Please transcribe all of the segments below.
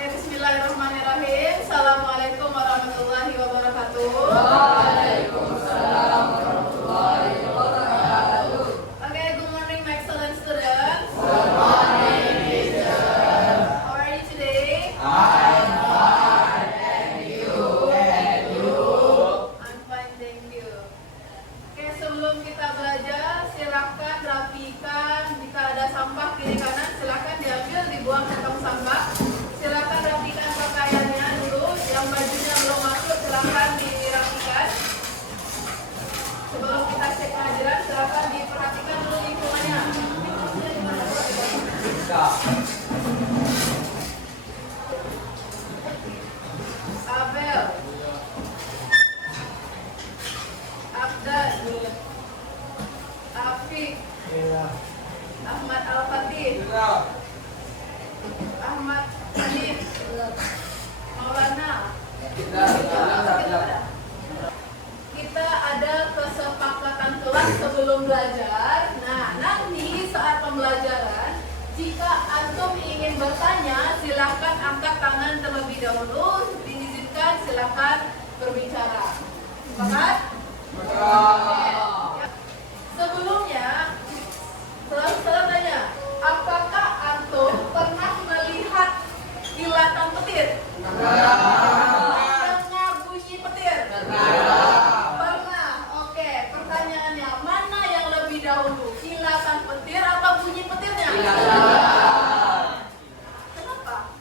Bismillahirrahmanirrahim. Assalamualaikum warahmatullahi wabarakatuh. Waalaikumsalam warahmatullahi wabarakatuh. Okay, good morning, my excellent students. Good morning, teacher. How are you today? I'm fine, and you? And you? I'm fine, thank you. Oke, sebelum kita belajar, silakan rapikan. Jika ada sampah kiri kanan, silakan diambil, dibuang ke tong sampah. Silakan rapikan pakaiannya dulu. Yang bajunya belum masuk, silakan dirapikan. Sebelum kita cek kehadiran, silakan diperhatikan dulu lingkungannya. Lingkungannya di mana? Abel, Abdan, Afiq, Ahmad Al-Fatih, Ahmad Hanif, Maulana. Kita ada kesepakatan kelas sebelum belajar. Nah, nanti saat pembelajaran, jika antum ingin bertanya, silakan angkat tangan terlebih dahulu. Diizinkan silakan berbicara. Sepakat? Oke. Sebelumnya, selalu tanya, apakah antum pernah melihat kilatan petir? Dengar bunyi petir? Pernah. Oke, pertanyaannya, mana yang lebih dahulu? Kilatan petir atau bunyi petirnya? Kenapa?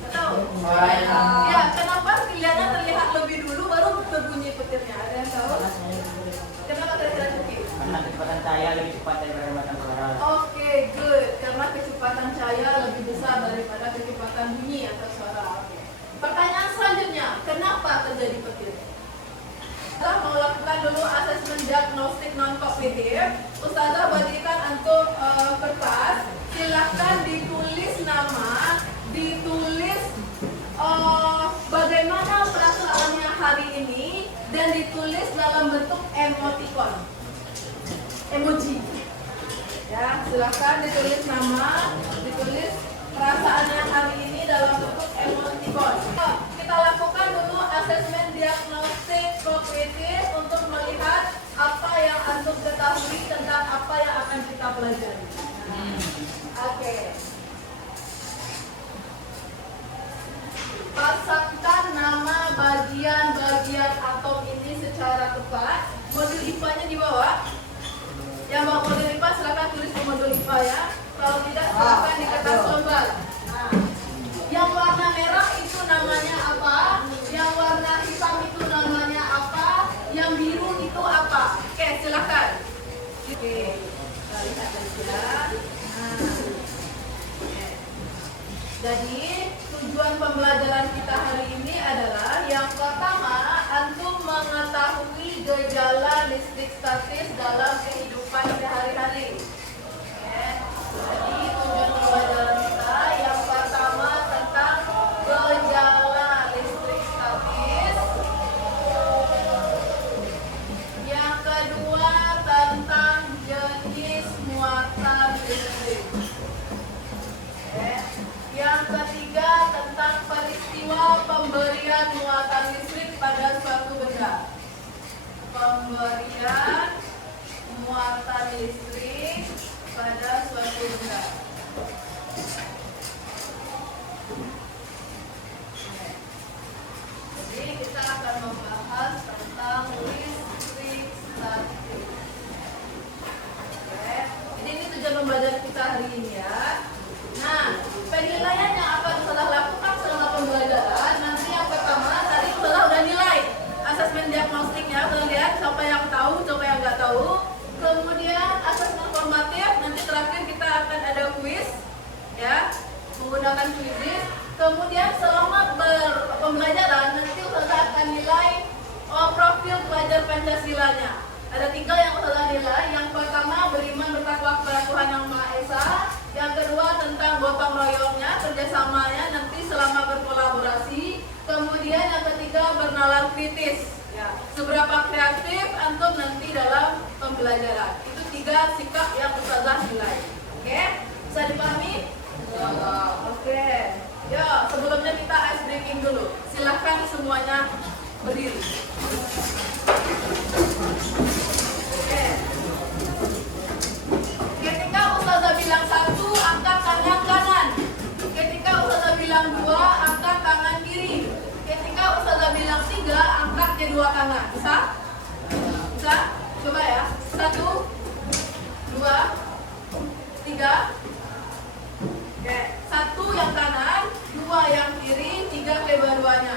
Nggak tahu? Ya, kenapa kiliannya terlihat lebih dulu baru berbunyi petirnya? Ada yang tahu? Kenapa kira-kira Cuki? Karena kecepatan cahaya lebih cepat daripada kecepatan suara. Oke, good. Karena kecepatan cahaya lebih besar daripada kecepatan bunyi atau suara. Oke. Pertanyaan selanjutnya, kenapa terjadi petir? Kita mau lakukan dulu asesmen diagnostik non-kognitif. Ustazah bagikan antum kertas. Silahkan ditulis nama, ditulis bagaimana perasaannya hari ini, dan ditulis dalam bentuk emoticon, emoji. Ya, silakan ditulis nama, ditulis perasaannya hari ini dalam bentuk emoticon. Kita lakukan dulu asesmen diagnostik kognitif untuk melihat apa yang antum ketahui tentang apa yang akan kita pelajari. Oke. Pasangkan nama bagian-bagian atom ini secara tepat. Modul IPA-nya di bawah. Yang mau modul IPA silakan tulis di modul IPA ya. Kalau tidak silakan di kertas lembar. Nah, yang warna merah itu namanya apa? Yang warna hitam itu namanya apa? Yang biru itu apa? Oke, silakan. Oke, kita lihat saja. Jadi tujuan pembelajaran kita hari ini adalah yang pertama, antum mengetahui gejala listrik statis dalam kehidupan sehari-hari. Jadi tujuan pembelajaran kita yang pertama tentang gejala listrik statis, yang kedua tentang jenis muatan listrik. Yang ketiga tentang peristiwa pemberian muatan listrik pada suatu benda. Pemberian muatan listrik pada suatu benda. Jadi kita akan membahas tentang listrik statis. Jadi ini tujuan pembelajaran kita hari ini ya. Nah, penilaian yang akan Ustazah lakukan selama pembelajaran, nanti yang pertama tadi Ustazah udah nilai asesmen diagnostiknya, Ustazah lihat siapa yang tahu, siapa yang nggak tahu. Kemudian asesmen formatif, nanti terakhir kita akan ada kuis, ya, menggunakan kuisis. Kemudian selama pembelajaran nanti Ustazah akan nilai profil pelajar Pancasilanya. Ada 3 yang Ustazah nilai. Yang pertama beriman bertakwa kepada Tuhan Yang Maha Esa. Yang kedua tentang gotong royongnya, kerjasamanya nanti selama berkolaborasi. Kemudian yang ketiga bernalar kritis. Ya, seberapa kreatif antum nanti dalam pembelajaran. Itu 3 sikap yang Ustazah nilai. Oke, bisa dipahami? dua tangan. Bisa? Bisa? Coba ya. 1, 2, 3. Oke, 1 yang kanan, 2 yang kiri, 3 kedua-duanya.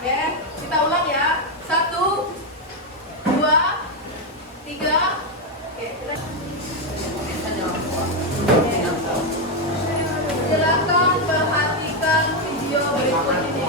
Oke, kita ulang ya. 1, 2, 3. Oke, silakan perhatikan video berikut ini.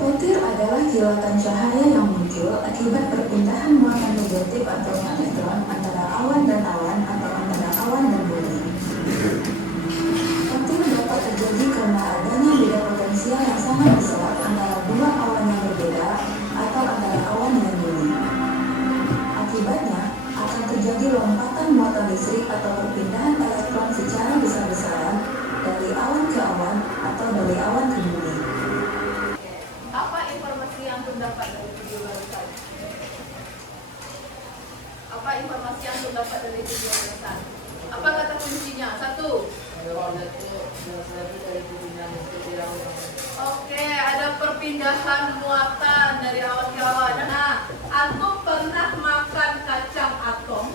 Petir adalah kilatan cahaya yang muncul akibat perpindahan muatan negatif atau elektron antara awan dan awan atau antara awan dan bumi. Petir dapat terjadi karena adanya beda potensial yang sangat besar antara dua awan yang berbeda atau antara awan dan bumi. Akibatnya akan terjadi lompatan muatan listrik atau perpindahan elektron secara besar-besaran dari awan ke awan atau dari awan ke bumi. Apa informasi yang Antum dapat dari video barusan? Apa informasi yang Antum dapat dari video barusan? Apa kata kuncinya? 1. Oke, ada perpindahan muatan dari awan ke awan. Nah, Antum pernah makan kacang atom?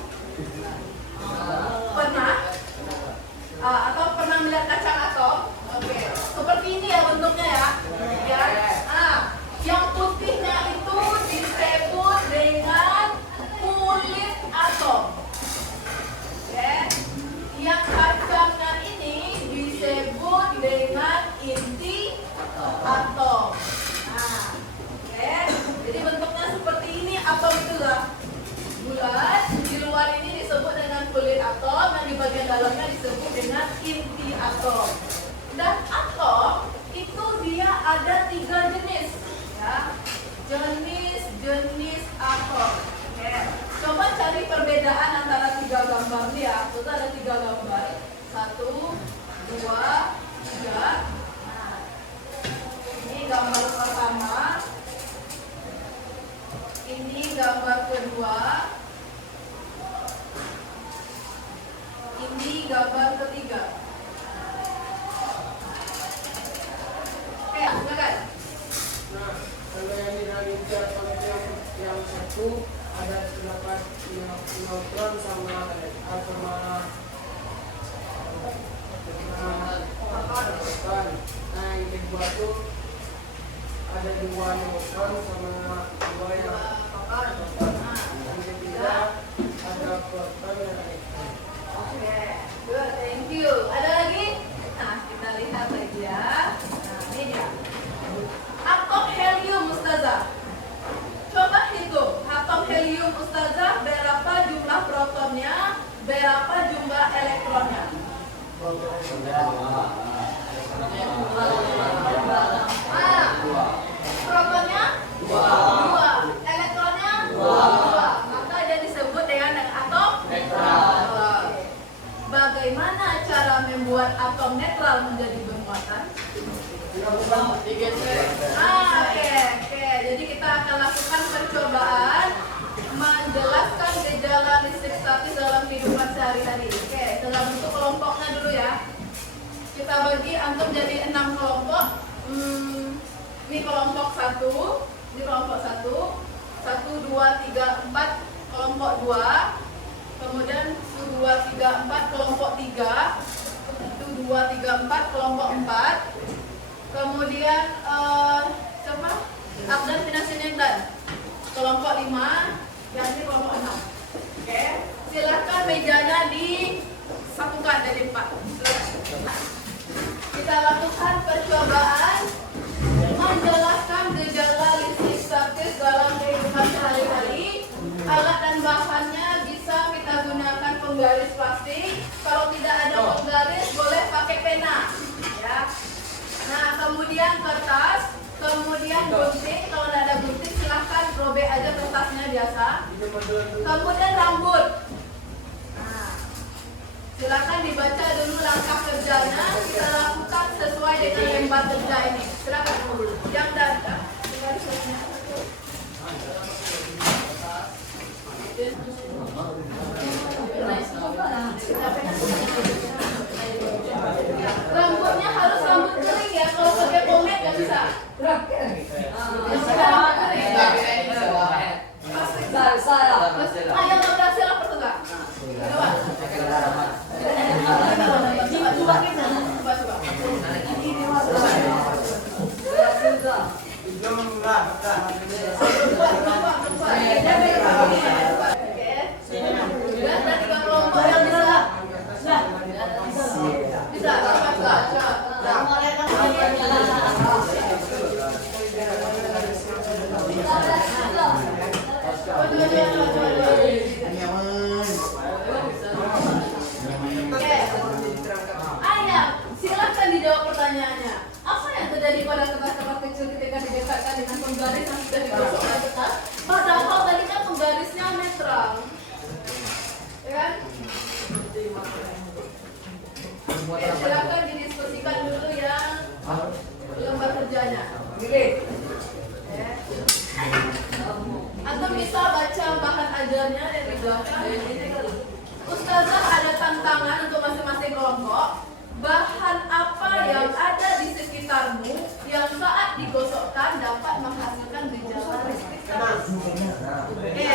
Pernah? Atau pernah melihat kacang atom? Oke, seperti ini ya bentuknya ya. Ya. Yang putihnya itu disebut dengan kulit atom. Oke. Yang kacangnya ini disebut dengan inti atom. Nah, oke. Jadi bentuknya seperti ini. Atom itu lah bulat. Di luar ini disebut dengan kulit atom, dan di bagian dalamnya disebut dengan inti atom. Dan atom itu dia ada 3 jenis. Ya, jenis atom. Oke, coba cari perbedaan antara 3 gambar ini ya. Itu ada 3 gambar. 1, 2, 3. Nah, ini gambar pertama. Ini gambar kedua. Ini gambar ketiga. Oke, silakan. Nah, kalau yang dinamika yang satu ada terdapat neutron sama proton. Nah, yang kedua tuh ada 2 neutron sama 2 yang proton. Yang ketiga ada proton dan elektron. Oke, good, thank you. Ada lagi? Nah, kita lihat lagi ya. Nah, ini dia. Atom helium, Ustazah. Coba hitung. Atom helium, Ustazah, berapa jumlah protonnya, berapa jumlah elektronnya? Protonnya? 2. Elektronnya? 2. Maka dia disebut dengan atom netral. Bagaimana cara membuat atom netral menjadi bermuatan? Oke. Jadi kita akan lakukan percobaan menjelaskan gejala listrik statis dalam kehidupan sehari-hari. Oke, dalam bentuk kelompoknya dulu ya. Kita bagi antum jadi 6 kelompok. Ini kelompok 1. Ini kelompok 1. 1, 2, 3, 4 kelompok 2. Kemudian 1, 2, 3, 4 kelompok 3. 1, 2, 3, 4 kelompok 4. Kemudian coba Abdan Finasin dan kelompok 5, yang ini kelompok 6. Oke, silakan mejanya disatukan dari 4. Silakan. Kita lakukan percobaan menjelaskan gejala listrik statis dalam biasa. Kemudian rambut. Nah, silakan dibaca dulu langkah kerjanya. Kita lakukan sesuai dengan lembar kerja ini. Silakan. Yang datang. Rambutnya harus rambut kering ya. Kalau pakai pomade nggak bisa. Yang pakai rambut kering. Ayo nggak berhasil apa tuh kak? Coba. Silakan dijawab pertanyaannya. Apa yang terjadi pada kertas-kertas kecil ketika didekatkan dengan penggaris yang sudah digosok dan ketat? Padahal tadi kan penggarisnya netral, ya kan? Oke, silakan didiskusikan dulu ya lembar kerjanya. Atau bisa baca bahan ajarnya dari belakang. Ustazah ada tantangan untuk masing-masing kelompok. Bahan apa yang ada di sekitarmu yang saat digosokkan dapat menghasilkan gejala respirasi? Oke,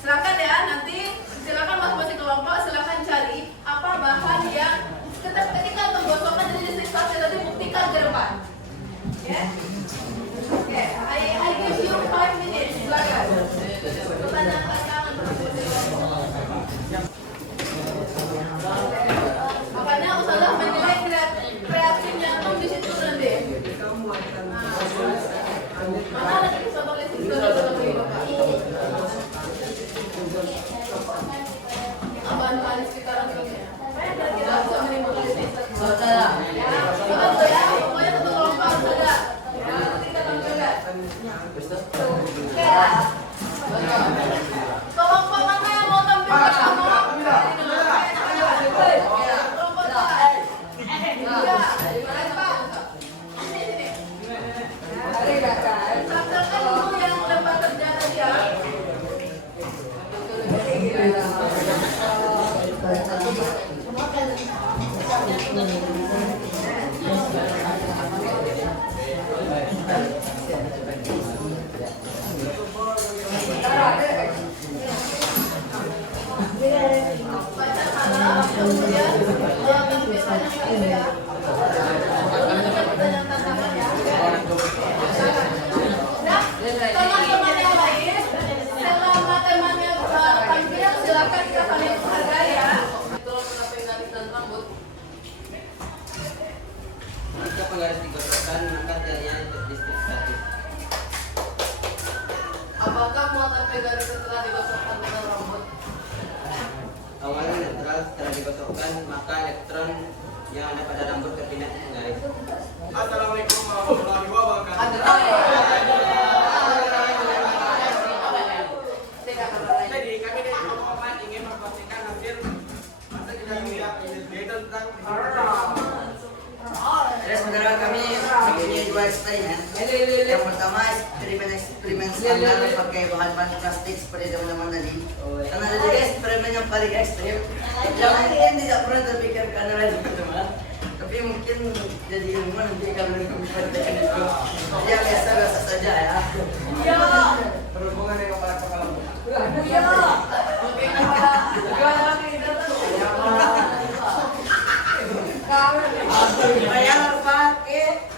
silakan ya, nanti silakan masing-masing kelompok silakan cari apa bahan yang ketika menggosokkan jadi respirasi tadi buktikan ke depan. Ya. Oke, I give you 5 minutes. Silakan. Pertanyaan tantangan masing-masing kelompok. Makanya Ustazah menilai kreatif jantung di situ nanti. Mana nanti bisa tulis di situ Abang Alis sekarang filmnya. Biar kita bisa menimbulkan ya. Betul ya. Pokoknya satu kelompok harus ada. Ya, nanti kita tampilkan. Oke. Kelompok mana yang mau tampil pertama? Teman-teman yang lain, selama temannya tampil silakan kita saling menghargai ya. Tolong mencapai garis dan rambut. Jika penggaris digosokkan, maka jadinya distribusi. Apakah muatan garis setelah digosokkan dengan rambut? Awalnya netral, setelah digosokkan, maka elektron yang ada pada rambut berpindah ke penggaris. Assalamualaikum warahmatullahi wabarakatuh. Jadi kami dari kelompok ingin mempostingkan hasil masa kita lihat yaitu tentang Saudara kami mempunyai dua eksperimen. Yang pertama eksperimen standar pakai bahan-bahan plastik seperti teman-teman tadi. Dan ada juga eksperimen yang paling ekstrim yang mungkin tidak pernah terpikirkan oleh teman-teman. Tapi mungkin jadi ilmuwan nanti kalau kami praktekkan itu yang biasa-biasa saja ya. Iya. berhubungan dengan para kepala. Iya. Oke, Bayar pakai.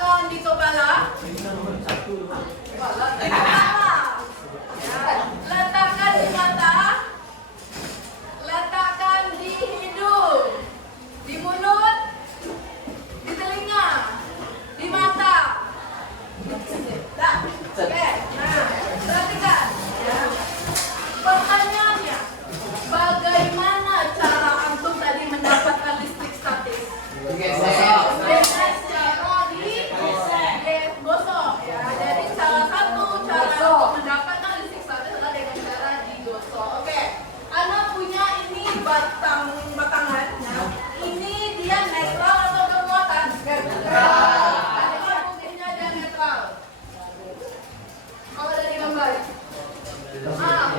Letakkan di kepala. Kepala. Ya. Letakkan di mata. Letakkan di hidung. Di mulut. Di telinga. Di mata. Dah. Oke. Nah, perhatikan. Ya. Pertanyaannya, bagaimana cara antum tadi mendapatkan listrik statis? Dengan cara digosok ya. Jadi salah satu cara untuk mendapatkan listrik statis adalah dengan cara digosok. Oke. Anak punya ini batangan. Nah, ini dia netral atau bermuatan? Netral. Jadi putihnya dia netral. Kalau dari gambar.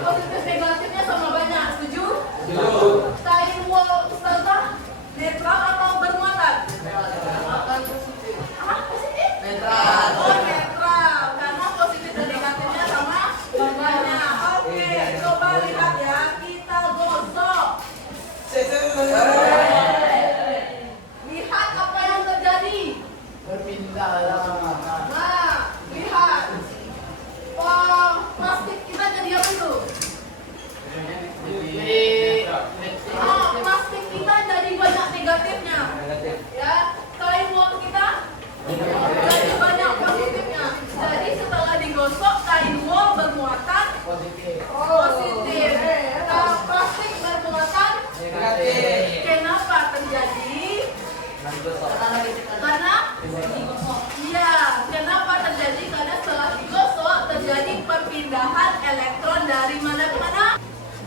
Positif negatifnya sama banyak. Setuju? Time wall ustazah netral atau bermuatan? Positif. Netral. Oh, netral. Karena positif dan negatifnya sama banyak. Oke, coba lihat ya. Kita gosok. Lihat apa yang terjadi. Nah, lihat. Plastik kita jadi apa itu? Plastik kita jadi banyak negatifnya. Ya, kain wall kita jadi banyak positifnya. Jadi setelah digosok kain wall bermuatan positif. Plastik bermuatan Negatif. Kenapa terjadi? Karena iya, kenapa terjadi? Karena setelah digosok terjadi perpindahan elektron dari mana ke mana.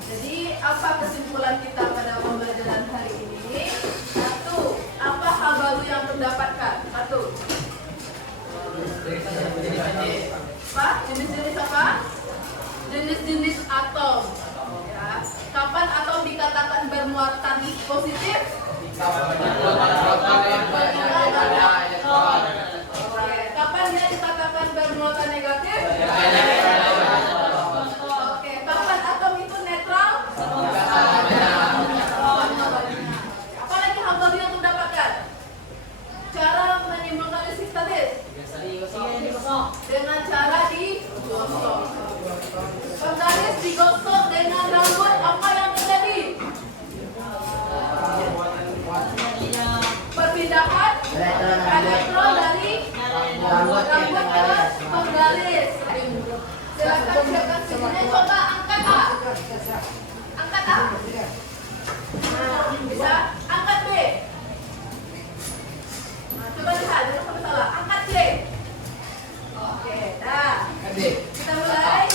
Jadi apa kesimpulan kita pada pembelajaran hari ini? Satu, apa hal baru yang terdapatkan? Satu. Apa? Jenis-jenis apa? Jenis-jenis atom. Ya. Kapan atom dikatakan bermuatan positif? Kapan dia dikatakan bermuatan negatif? Oke, kapan atom itu netral? Apalagi hal baru yang mendapatkan? Cara menimbulkan listrik statis? Dengan cara digosok. Statis digosok dengan rambut, apa yang terjadi? Perpindahan elektron dari rambut ke penggaris. Silakan semuanya coba angkat A. Angkat A. Nah, bisa angkat B. Nah, coba lihat, jangan sampai salah. Angkat C. Oke, dah. Kita mulai.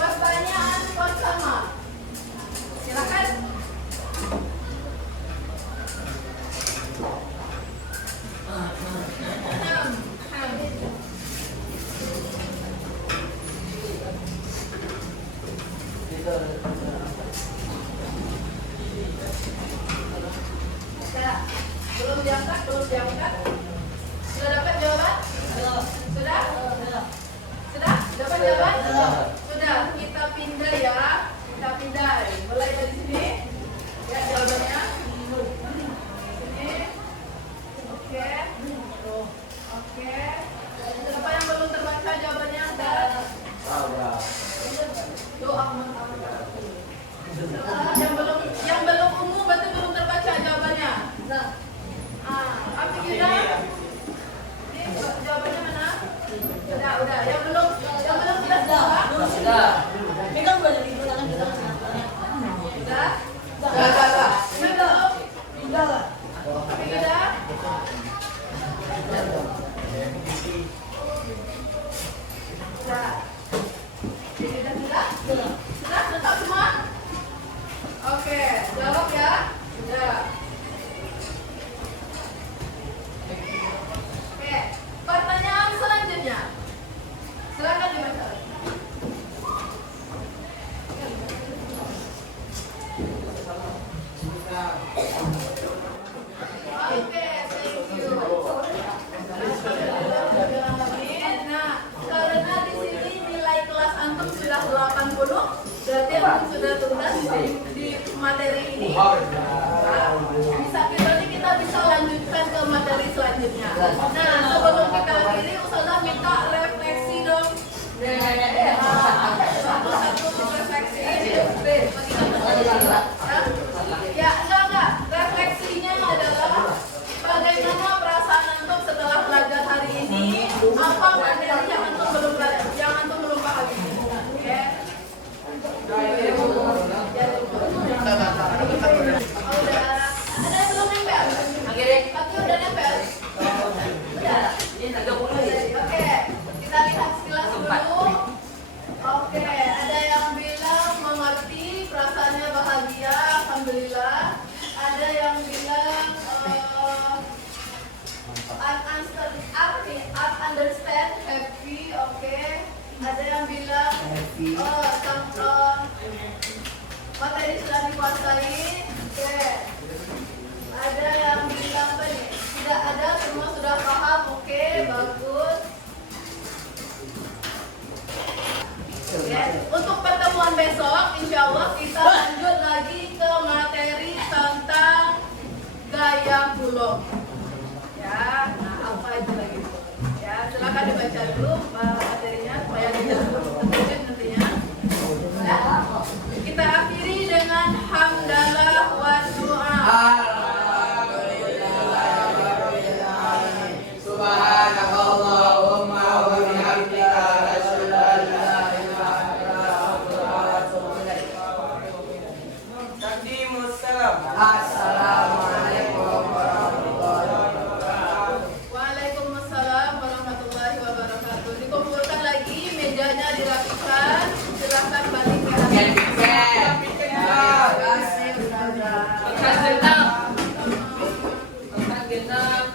Pertanyaan pertama. Silakan. Ya, belum diangkat. Sudah dapat jawaban? Sudah? Dapat jawaban? Sudah. Kita pindah ya. Kita pindah. Mulai dari sini. Ya, jawabannya. Sini. Oke. Siapa yang belum terbaca jawabannya? Doa yang belum umum berarti belum terbaca jawabannya. Apa kita? Ini jawabannya mana? Udah. Yang belum sudah. Ini kan udah jadi ulangan kita. Sudah? Ini belum? Apa kita? Sudah. Sudah tetap semua? Oke, jawab ya. Sudah. Oke, pertanyaan selanjutnya. Silakan dibaca. Oke, thank you. Nah, karena di sini nilai kelas antum sudah 80, berarti antum sudah tuntas di materi ini. Nah, bisa kita bisa lanjutkan ke materi selanjutnya. Nah, sebelum kita akhiri, Ustazah minta refleksi dong. Satu refleksi. Ya, enggak. Refleksinya adalah bagaimana perasaan antum setelah belajar hari ini? Apa materi yang antum belum belajar? Yang antum belum pahami? Oke. Oh, udah. Ada yang belum nempel? Kaki udah nempel? Udah. Oke, kita lihat sekilas dulu. Oke, ada yang bilang mengerti, perasaannya bahagia, alhamdulillah. Ada yang bilang understand, happy, oke. Ada yang bilang materi sudah dikuasai, oke. Ada yang bilang apa nih? Tidak ada, semua sudah paham, oke, bagus. Ya, untuk pertemuan besok, insya Allah kita lanjut lagi ke materi tentang gaya bulog. Ya, nah apa itu lagi? Ya, silakan dibaca dulu materinya supaya terjun nantinya. Ya. Kita akhiri dengan hamdalah wa doa. Subhanakallahumma wa bihamdika asyhadu an la ilaha illa anta astaghfiruka wa atubu ilaik. Taqdimus salam. Assalamualaikum warahmatullahi wabarakatuh. Waalaikumsalam warahmatullahi wabarakatuh. Dikumpulkan lagi, mejanya dirapikan. Silakan balik ke atas. Terima kasih Ustazah. Genap.